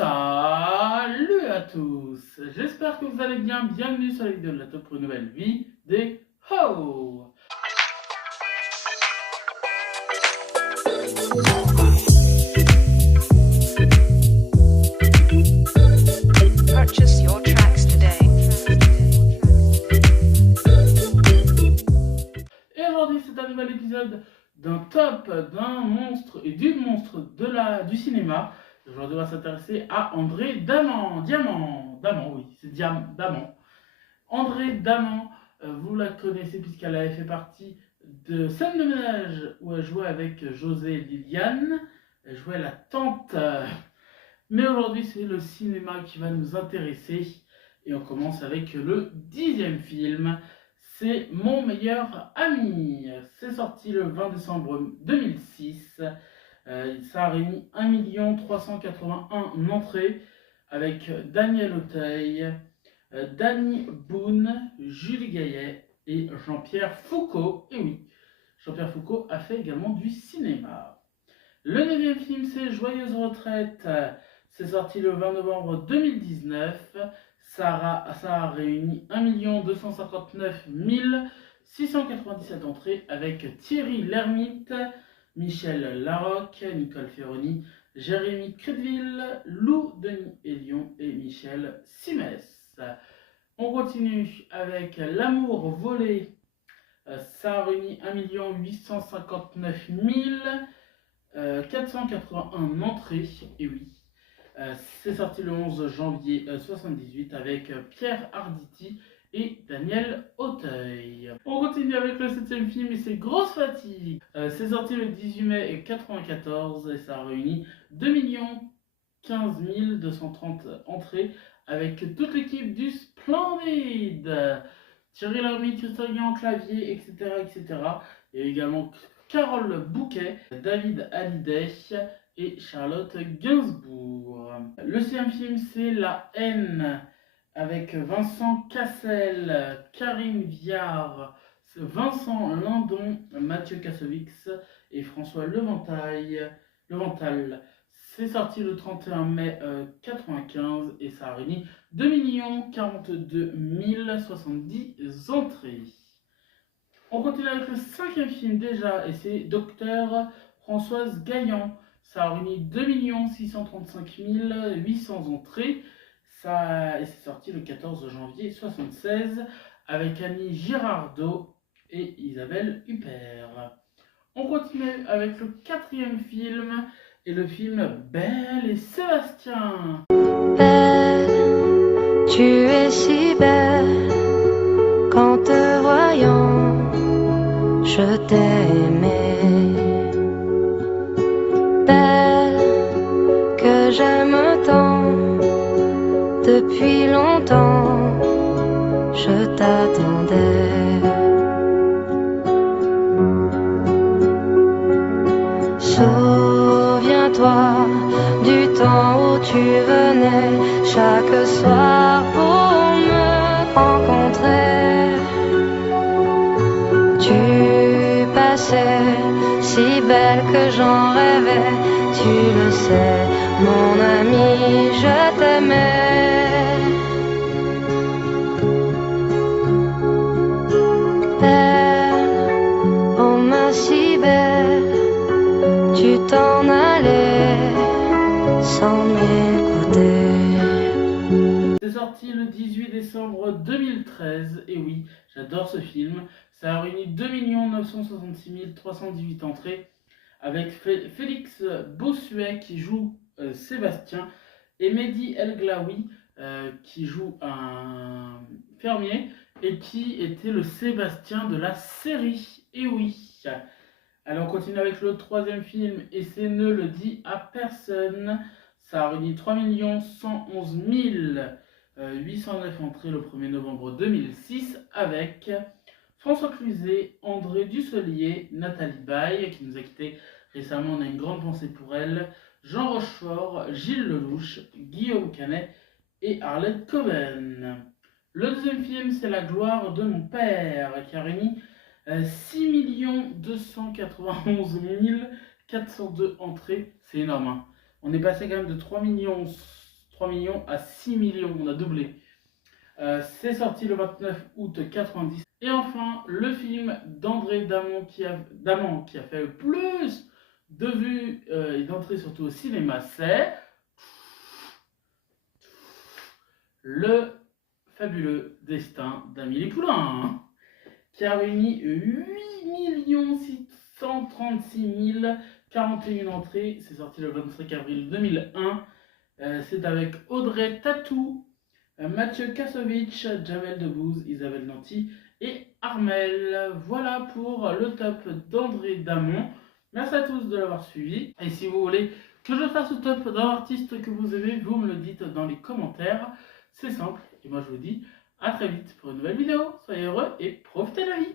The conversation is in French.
Salut à tous, j'espère que vous allez bien, bienvenue sur la vidéo de la top pour une nouvelle vidéo. Purchase your tracks today. Et aujourd'hui c'est un nouvel épisode d'un top, d'un monstre et d'une monstre du cinéma. Aujourd'hui on va s'intéresser à André Daman, oui c'est Daman. André Daman, vous la connaissez puisqu'elle avait fait partie de Scène de ménage où elle jouait avec José et Liliane. Elle jouait la tante. Mais aujourd'hui, c'est le cinéma qui va nous intéresser. Et on commence avec le 10e film. C'est Mon meilleur ami. C'est sorti le 20 décembre 2006. Ça a réuni 1 381 entrées avec Daniel Auteuil, Danny Boone, Julie Gaillet et Jean-Pierre Foucault. Et oui, Jean-Pierre Foucault a fait également du cinéma. Le 9e film, c'est Joyeuse retraite. C'est sorti le 20 novembre 2019. Ça a réuni 1 259 697 entrées avec Thierry Lhermitte, Michel Larocque, Nicole Ferroni, Jérémy Crédville, Lou Denis Hélion et Michel Simès. On continue avec L'amour volé. Ça a réuni 1 859 481 entrées. Et oui, c'est sorti le 11 janvier 1978 avec Pierre Arditi et Daniel Auteuil. On continue avec le 7e film et c'est Grosse Fatigue. C'est sorti le 18 mai 1994 et ça a réuni 2 15 230 entrées avec toute l'équipe du Splendide. Thierry Lhermitte, Christophe Guéant, clavier, etc., etc. Il y a également Carole Bouquet, David Hallyday et Charlotte Gainsbourg. Le 6e film, c'est La haine, avec Vincent Cassel, Karine Viard, Vincent Lindon, Mathieu Kassovix et François Levental. C'est sorti le 31 mai 1995 et ça a réuni 2 42 070 entrées. On continue avec le 5e film déjà et c'est Docteur Françoise Gaillan. Ça a réuni 2 635 800 entrées. Et c'est sorti le 14 janvier 1976 avec Annie Girardot et Isabelle Huppert. On continue avec le 4e film et le film Belle et Sébastien. Belle, tu es si belle, qu'en te voyant, je t'ai aimé. Belle, que j'aime tant, depuis longtemps, je t'attendais. Souviens-toi du temps où tu venais chaque soir pour me rencontrer. Tu passais si belle que j'en rêvais. Tu le sais, mon ami, je t'aimais. Belle, oh ma si belle, tu t'en allais sans m'écouter. C'est sorti le 18 décembre 2013, et oui, j'adore ce film. Ça a réuni 2 966 318 entrées avec Félix Bossuet qui joue Sébastien et Mehdi El Glaoui qui joue un fermier et qui était le Sébastien de la série. Et oui. Alors on continue avec le 3e film et c'est Ne le dit à personne. Ça a réuni 3 111 809 entrées le 1er novembre 2006 avec François Cluzet, André Dussolier, Nathalie Baye qui nous a quittés récemment, on a une grande pensée pour elle, Jean Rochefort, Gilles Lelouch, Guillaume Canet et Arlette Coben. Le 2e film c'est La gloire de mon père qui a réuni 6 291 402 entrées, c'est énorme. Hein. On est passé quand même de 3 3 millions à 6 millions, on a doublé. C'est sorti le 29 août 90. Et enfin, le film d'André Damon qui a fait le plus de vues et d'entrées surtout au cinéma, c'est Le fabuleux destin d'Amélie Poulain, qui a réuni 8 636 041 entrées. C'est sorti le 25 avril 2001. C'est avec Audrey Tautou, Mathieu Kassovitch, Jamel Debbouze, Isabelle Nanty et Armel. Voilà pour le top d'André Damon. Merci à tous de l'avoir suivi. Et si vous voulez que je fasse le top d'un artiste que vous aimez, vous me le dites dans les commentaires. C'est simple. Et moi je vous dis à très vite pour une nouvelle vidéo. Soyez heureux et profitez de la vie.